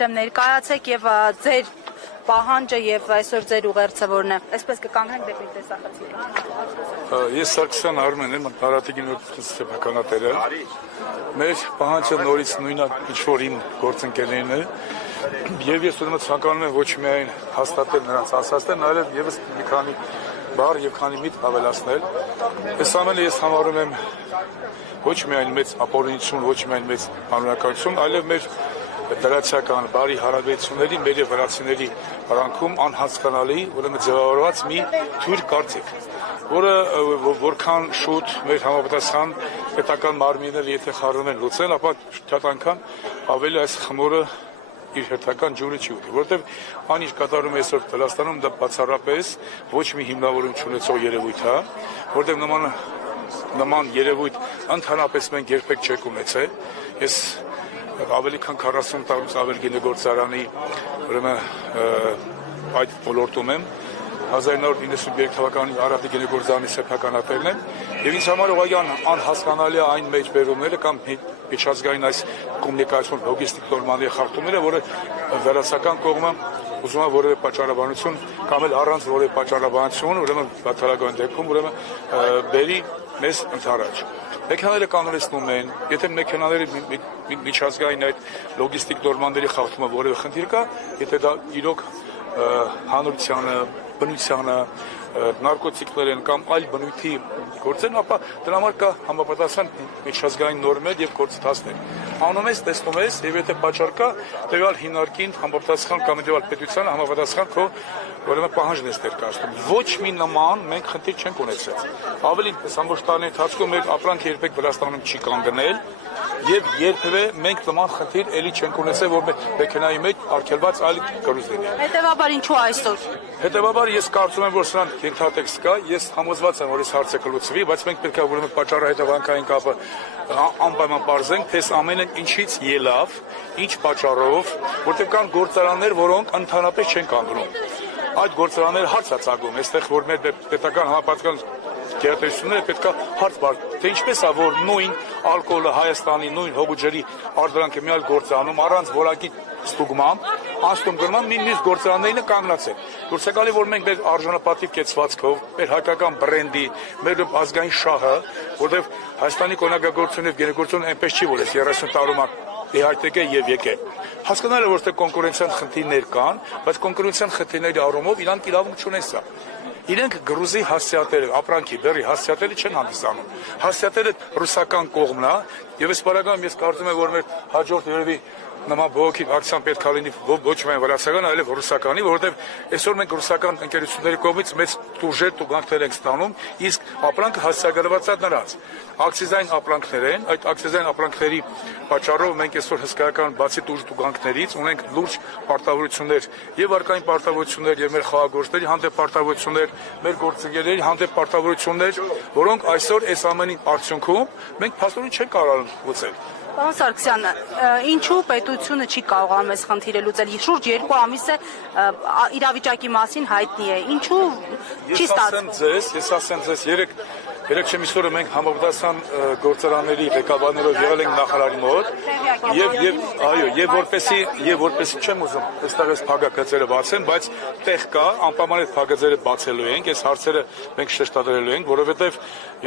խնդրեմ ներկայացեք եւ ձեր պահանջը եւ այսօր ձեր ուղերձը որն է։ Այսպես կկանգնենք դեպի տեսախցիկը։ Ես Սարգսյան Արմեն եմ, Նարատիկի նոր սեփականատերը։ Մեր պահանջը նորից նույնը ինչ-որ իմ գործընկերներն է, եւ ես ուրեմն ցանկանում եմ ոչ միայն հաստատել նրանց ասածները, այլև եւս մի քանի բառ եւ քանի միտ ավելացնել։ Այս ամենը ես համարում եմ ոչ միայն մեծ ապօրինություն, ոչ միայն մեծ անհնարություն, այլև մեր դրացական բարի հարաբերությունների մեր եւ վրացիների արանքում անհասկանալի, ուրեմն ձևավորված մի թույլ կարծիք, որը որքան շուտ մեր համապատասխան պետական մարմինները եթե խառնում են լուծել, ապա շատ անգամ ավելի այս խմորը իր հերթական ջուրը չի ուտի, որովհետև այն ինչ կատարում է այսօր Վրաստանում դա բացառապես ոչ մի հիմնավորում չունեցող երևույթ է, որովհետև նման երևույթ ընդհանրապես մենք երբեք չենք ունեցել։ Ես ավելի քան 40 տարուց ավել գինեգործարանի ուրեմն այդ ոլորտում եմ 1993 թվականին Արարատի գինեգործարանի սեփականատերն եմ եւ ինձ համար ուղղակի անհասկանալի է այն մեջբերումները կամ միջազգային այս կոմունիկացիոն լոգիստիկ նորմաների խախտումները, որը վերացական կողմը ուզում է որևէ պատճառաբանություն կամ էլ առանց որևէ պատճառաբանություն, ուրեմն բացառական դեպքում ուրեմն բերի մեզ ընդառաջ։ Մեքենաները կանոնեցնում են, եթե մեքենաների միջազգային այդ լոգիստիկ նորմաների խախտումը որևէ խնդիր կա, եթե դա իրոք հանրությանը, բնությանը, նարկոտիկներին կամ այլ բնույթի գործերն, ապա դրա համար կա համապատասխան միջազգային նորմեր եւ գործընթացներ։ Անում ես, տեսնում ես, եւ եթե պատճառ կա, տվյալ հիմնարկին համապատասխան կամ տվյալ պետությանը համապատասխան քո ուրեմն պահանջն ես ներկայացնում։ Ոչ մի նման մենք խնդիր չենք ունեցել։ Ավելի ամբողջ տարի ընթացքում մեր ապրանքը երբեք Վրաստանում չի կանգնել եւ երբեւե մենք նման խնդիր էլի չենք ունեցել, որ մեքենայի մեջ արգելված այլ կրույց լինի։ Հետևաբար ինչու այսօր։ Հետևաբար ես կարծում եմ, որ սրան ենթատեքստ կա, ես համոզված եմ, որ այս հարցը կլուծվի, բայց մենք պետք է ուրեմն պատճառահետևանքային կապը անպայման պարզենք, թե ամենը ինչից ելավ, ինչ պատճառով, որտեղ կան գործարաններ, որոնք ընդհանրապես չեն կանգնում։ Այդ գործարանները հարց է ծագում, այստեղ որ մեր պետական համապատասխան գերատեսչությունները պետք է հարց բարձ, թե ինչպես է, որ նույն ալկոհոլը Հայաստանի նույն հողուջերի արտադրանքը մի այլ գործարանում առանց որակի ստուգման, անստում գրման մյուս գործարաններին կանգնացել։ Դուրսեկալի, որ մենք մեր արժանապատիվ կեցվածքով, մեր հայկական բրենդի, մեր ազգային շահը, որտեղ Հայաստանի կոնյակագործությունը եւ գինեգործությունը այնպես չի, որ 30 տարում իհայտեք է եւ եկել։ Հասկանալի է, որ դե կոնկուրենցիան խնդիրներ կան, բայց կոնկուրենցիան խնդիրների առումով իրանք իրավունք չունեն սա։ Իրենք գրուզի հասցեատերը, ապրանքի բերի հասցեատերը չեն հանդիսանում։ Հասցեատերը ռուսական կողմն է, եւ այս բարակամ ես կարծում եմ, որ մեր հաջորդ երևի նման բողոքի ակցիան պետք է լինի ոչ միայն վրացական, այլև ռուսականի, որովհետև այսօր մենք ռուսական ընկերությունների կողմից մեծ տուժեր տուգանքներ ենք ստանում, իսկ ապրանքը հասցեագրված է նրանց։ Ակցիզային ապրանքներ են, այդ ակցիզային ապրանքների պատճառով մենք այսօր հսկայական բացի տուժ տուգանքներից ունենք լուրջ պարտավորություններ եւ արկային պարտավորություններ եւ մեր խաղաղորդների հանդեպ պարտավորություններ, մեր գործընկերների հանդեպ պարտավորություններ, որոնք այսօր այս ամենի արդյունքում մենք փաստորեն չենք կարող լուծել։ Պարոն Սարգսյան, ինչու պետությունը չի կարողանում այս խնդիրը լուծել։ Շուրջ 2 ամիս է իրավիճակի մասին հայտնի է։ Ինչու չի ստացվում։ Ես ասեմ ձեզ, երեք չեմիսօրը մենք համապատասխան գործարանների ղեկավարներով եղել ենք նախարարի մոտ եւ որպեսի չեմ ուզում այստեղ այս փակագծերը բացեն, բայց տեղ կա, անպայման այդ փակագծերը բացելու ենք, այս հարցերը մենք շեշտադրելու ենք, որովհետեւ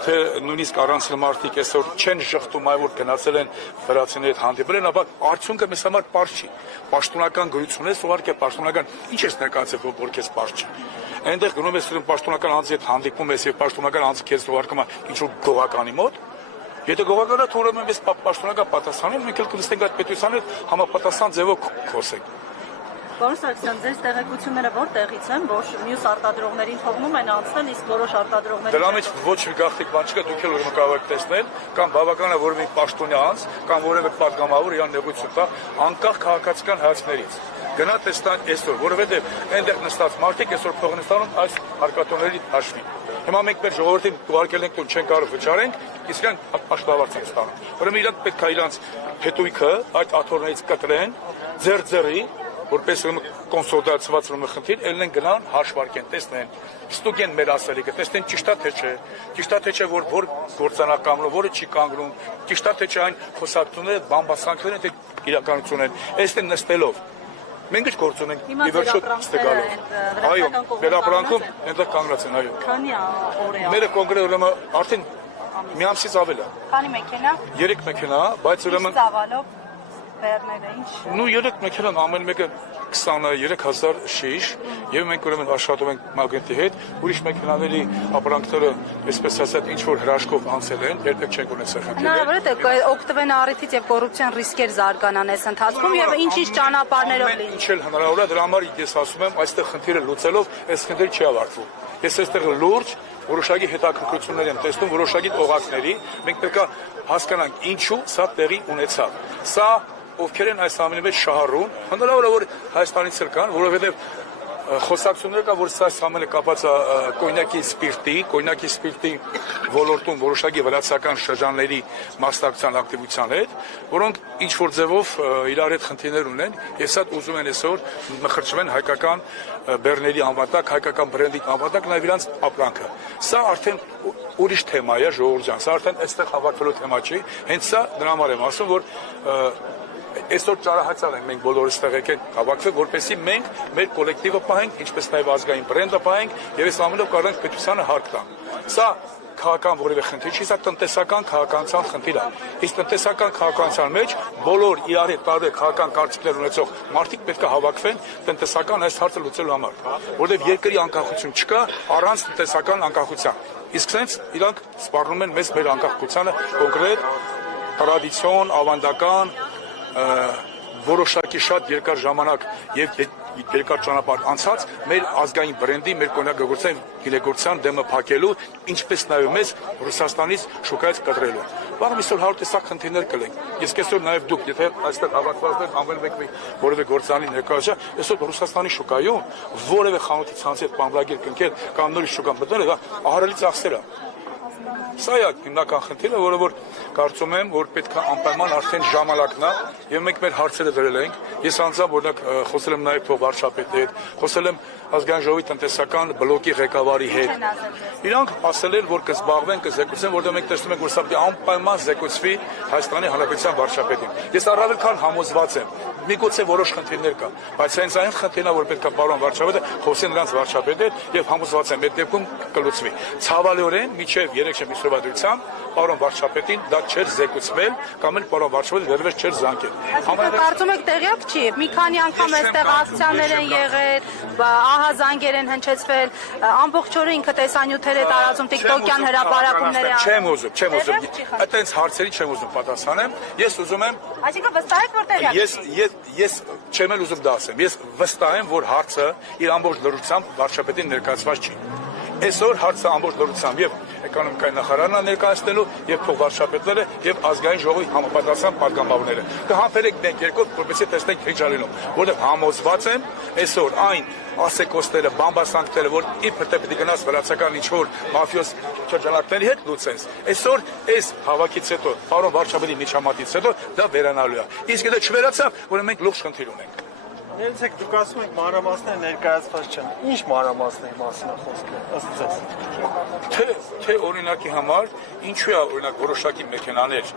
եթե նույնիսկ առանց մարդիկ այսօր չեն շղթում, այլ որ գնացել են վրացիների հետ հանդիպել են, ապա արդյունքը մեզ համար պարզ չի։ Պաշտոնական գրություն է, ուղղակի պաշտոնական ինչ ես ներկայացել, որ քեզ պարզ չի։ Այնտեղ գնում ես պաշտոնական անձի հետ հանդիպում ես եւ պաշտոնական անձը քեզ ուղարկում է ինչ-որ գողականի մոտ։ Եթե գողականը թողնում ես պաշտոնական պատասխանում, մենք էլ կնստենք այդ պետության հետ համապատասխան ձևով խոսենք։ Պարոն Սարգսյան, ձեր տեղեկությունները որտեղից են, որ մյուս արտադրողներին թողնում են անցնել, իսկ որոշ արտադրողներին։ Դրա մեջ ոչ մի գաղտնիք բան չկա, դուք էլ ուրեմն կարող եք տեսնել, կամ բավական է որևէ պաշտոնյա անձ, կամ որևէ պատգամավոր իրան նեղություն տա անկախ քաղաքացիական հայացքներից։ Գնա տեսնան այսօր, որովհետև այնտեղ նստած մարդիկ այսօր փող են ստանում այս հարկատոների հաշվին։ Հիմա մենք մեր ժողովրդին ուղարկել ենք, որ չեն կարող վճարենք, իսկ իրենք աշտավարձ են ստանում։ Ուրեմն իրանք պետք է իրանց հետույքը այդ աթոռներից կտրեն, ձեռ-ձեռի, որպես կոնսոլիդացված խնդիր, ելնեն գնան հաշվարկեն, տեսնեն, ստուգեն մեր ասելիքը, տեսնեն ճիշտ է թե չէ, որ գործանակամն որը չի կանգնում, ճիշտ է թե չէ այն խոսակցությունները, բամբասանքները թե իրականություն են, այստեղ նստելով Մենք ինչ գործ ունենք Հիմա ի վերջո վերապրանքները ստեգալով։ Այո, վերապրանքում այնտեղ կանգնած են, այո։ Քանի օր է։ Մերը կոնկրետ ուրեմն արդեն մի ամսից ավել է։ Քանի մեքենա։ 3 մեքենա, բայց ուրեմն Ծավալով բեռները ինչ։ նու 3 մեքենան ամեն մեկը 23000 շիշ եւ մենք ուրեմն աշխատում ենք մագնետի հետ, ուրիշ մեքենաների ապրանքները, այսպես ասած, ինչ որ հրաշքով անցել են, երբեք չենք ունեցել խնդիրներ։ Հնարավոր է օգտվեն առիթից եւ կոռուպցիոն ռիսկեր զարգանան այս ընթացքում եւ ինչ-ինչ ճանապարհներով լինի։ Ինչ էլ հնարավոր է, դրա համար ես ասում եմ, այստեղ խնդիրը լուծելով այս խնդիրը չի ավարտվում։ Ես այստեղ լուրջ որոշակի հետաքրքրություններ եմ տեսնում, որոշակի օղակների, մենք պետք է հասկանանք ինչու սա տեղի ունեցավ։ Սա ովքեր են այս ամենի մեջ շահառուն, հնարավոր է որ Հայաստանից էլ կան, որովհետև խոսակցություններ կա, որ սա ամենը կապված է կոնյակի սպիրտի ոլորտում որոշակի վրացական շրջանների մասնակցության ակտիվության հետ, որոնք ինչ որ ձևով իրար հետ խնդիրներ ունեն, եւ սա ուզում են այսօր մխրճվեն հայկական բեռների անվտանգ, հայկական բրենդի անվտանգ, նաեւ իրանց ապրանքը։ Սա արդեն ուրիշ թեմա է, ժողովուրդ ջան, սա արդեն այստեղ հավաքվելու թեմա չի, հենց սա դրա համար եմ ասում, որ այսօր ճարահացալ ենք մենք բոլորս տեղ եկել հավաքվել, որպեսզի մենք մեր կոլեկտիվը պահենք, ինչպես նաև ազգային բրենդը պահենք եւ այս ամենով կարող ենք պետությանը հարկ տալ։ Սա քաղաքական որևէ խնդիր չի, սա տնտեսական քաղաքականության խնդիր է։ Իսկ տնտեսական քաղաքականության մեջ բոլոր իրար հետ տարբեր քաղաքական կարծիքներ ունեցող մարդիկ պետք է հավաքվեն տնտեսական այս հարցը լուծելու համար, որովհետեւ երկրի անկախություն չկա առանց տնտեսական անկախության։ Իսկ սենց իրանք սպառնում են մեզ մեր անկախությանը կոնկրետ տրադիցիոն, ավանդական որոշակի շատ երկար ժամանակ եւ երկար ճանապարհ անցած մեր ազգային բրենդի, մեր կոնյակագործության գիտեգործության դեմը փակելու, ինչպես նաեւ մեզ Ռուսաստանից շուկայից կտրելու։ Վաղ այսօր 100 տեսակ խնդիրներ կլենք։ Իսկ այսօր նաեւ դուք, եթե այստեղ հավաքված եք ամեն մեկ որևէ գործանի ներկայացա, այսօր Ռուսաստանի շուկայում որևէ խանութի ցանցի հետ բամբլագիր կնքել կամ նորից շուկան մտնել, դա ահռելի ծախսեր է։ Սա է հիմնական խնդիրը, որը որ կարծում եմ, որ պետք է անպայման արդեն ժամանակն է եւ մենք մեր հարցերը դրել ենք։ Ես անձամբ օրինակ խոսել եմ նաեւ փոխվարշապետի հետ, խոսել եմ ազգային ժողովի տնտեսական բլոկի ղեկավարի հետ։ Իրանք ասել են, որ կզբաղվեն, կզեկուցեն, որտեղ մենք տեսնում ենք, որ սա պետք է անպայման զեկուցվի Հայաստանի Հանրապետության վարչապետին։ Ես առավել քան համոզված եմ, միգուցե որոշ խնդիրներ կա, բայց հենց այն խնդիրն է, որ պետք է պարոն վարչապետը խոսեն նրանց վարչապետի հետ եւ համոզված եմ, այդ դեպքում կլուծվի։ Ցավալիորեն միջև 3 շաբաթ պարոն վարչապետին դա չէր զեկուցվել կամ էլ պարոն վարչապետը դեռևս չէր զանգել։ Կարծում եք տեղյակ չի, մի քանի անգամ այստեղ ակցիաներ են եղել, ահա զանգեր են հնչեցվել, ամբողջ օրը ինքը տեսանյութեր է տարածում, TikTok-յան հրապարակումներ է։ Չեմ ուզում, այտենց հարցերի չեմ ուզում պատասխանեմ։ Ես ուզում եմ Այսինքն վստահ եք, որ տեղյակ։ Ես չեմ էլ ուզում դա ասեմ։ Ես վստահ եմ, որ հարցը իր ամբողջ լրությամբ վարչապետին ներկայացված չի։ Այսօր հարցը ամբողջ լրությամբ եւ էկոնոմիկայի նախարարն է ներկայացնելու եւ փոխվարչապետները եւ ազգային ժողովի համապատասխան պատգամավորները։ Կհամբերեք մենք երկրորդ որպեսզի տեսնենք ինչ ալինում, որովհետեւ համոզված եմ այսօր այն ասեկոստերը, բամբասանքները, որ իբր թե պիտի գնաց վրացական ինչ-որ մաֆիոս շրջանակների հետ լուծես, այսօր այս հավաքից հետո, պարոն վարչապետի միջամտից հետո դա վերանալու է։ Իսկ դա չվերացավ, որ մենք լուրջ խնդիր ունենք։ Ներեցեք, դուք ասում եք մանրամասները ներկայացված չեն։ Ինչ մանրամասների մասին է խոսքը, ըստ ձեզ։ Թե օրինակի համար, ինչու է օրինակ որոշակի մեքենաներ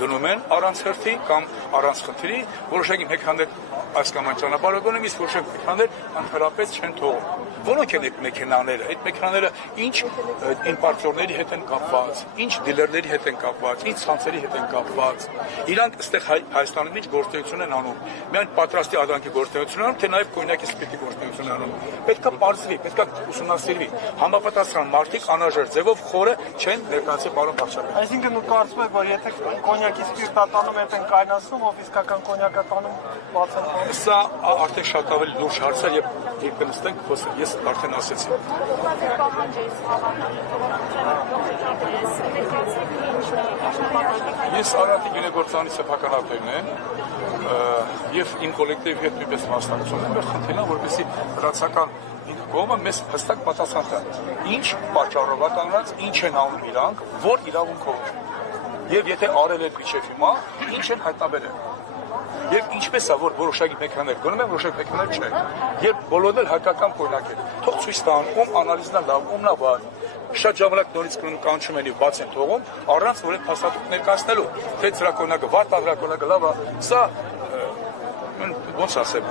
գնում են առանց հերթի կամ առանց խնդրի, որոշակի մեքենաներ այս կամ այն ճանապարհը գնում, իսկ որոշակի մեքենաներ անհրաժեշտ չեն թողում։ Որոնք են այդ մեքենաները։ Այդ մեքենաները ինչ իմպորտորների հետ են կապված, ինչ դիլերների հետ են կապված, ինչ ցանցերի հետ են կապված։ Իրանք այստեղ Հայաստանում ինչ գործունեություն են անում։ Միայն պատրաստի ադրանքի գործունեություն անում, թե նաև կոնյակի սպիրտի գործունեություն անում։ Պետք է բարձվի, պետք է ուսումնասիրվի։ Համապատասխան մարդիկ անհրաժեշտ ձևով խորը չեն ներկայացել պարոն Բախշապետ։ Այսինքն դուք կարծում եք, որ եթե կոնյակի սպիրտատանում հետ են կայնացնում, ով իսկական կոնյակատանում բաց են տանում։ Սա արդեն շատ ավելի լուրջ հարց է եւ երբ կնստենք խոսենք, ես արդեն ասեցի։ Ես Արարատի գինեգործանի սեփական ակտերն եմ եւ իմ կոլեկտիվի հետ նույնպես մասնակցում եմ, խնդրել եմ, որպեսզի վրացական կողմը մեզ հստակ պատասխան տա։ Ինչ պատճառով է կանգնած, ինչ են անում իրանք, որ իրավունքով։ Եվ եթե արել են միջև հիմա, ինչ են հայտնաբերել։ Եվ ինչպես է, որ որոշակի մեքենաներ գնում են, որոշակի մեքենաներ չեն։ Երբ բոլորն էլ հայկական կոնյակ են, թող ցույց տան, ում անալիզն է լավ, ումն է վատ։ Շատ ժամանակ նորից կանչում են եւ բաց են թողում, առանց որ այդ փաստաթուղթ ներկայացնելու, թե ծրակոնյակը վատ, ագրակոնյակը լավ է, սա ոնց ասեմ,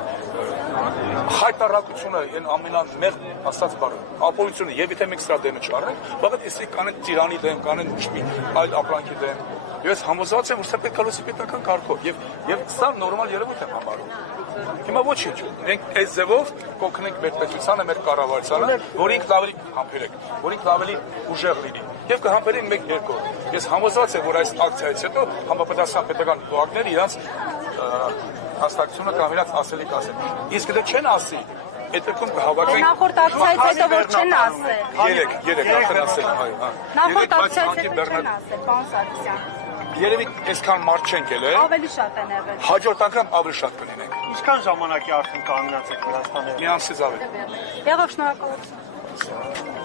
հայտարարությունը այն ամենամեղ ասած բառը ապօրինությունը եւ եթե մենք սրա դեմը չառնենք, բաղդ էսի կանեն տիրանի դեմ, կանեն ոչ մի այլ ապրանքի դեմ։ Ես համոզված եմ, որ սա պետք է լուսի պետական կարգով եւ սա նորմալ երևույթ է համարում։ Հիմա ոչինչ, մենք այս ձևով կօգնենք մեր պետությանը, մեր կառավարությանը, որ ինքն ավելի համբերեք, որ ինքն ավելի ուժեղ լինի եւ կհամբերենք մեկ երկու։ Ես համոզված եմ, որ այս ակցիայից հետո համապատասխան պետական օգնողները իրանց հաստատությունը կամ իրաց ասելիք ասեն։ Իսկ դա չեն ասի, այդ դեպքում կհավաքենք Նախորդ ակցիայից հետո որ չեն ասել։ երեք արդեն ասել, այո, հա։ Նախորդ ակցիայից հետո չեն ասել, պարոն Սարգսյան։ Երևի այսքան մարդ չենք ելել։ Ավելի շատ են եղել։ Հաջորդ անգամ ավելի շատ կլինենք։ Ինչքան ժամանակի արդեն կանգնած եք Վրաստանում։ Միանցից ավելի։ Եղավ, շնորհակալություն։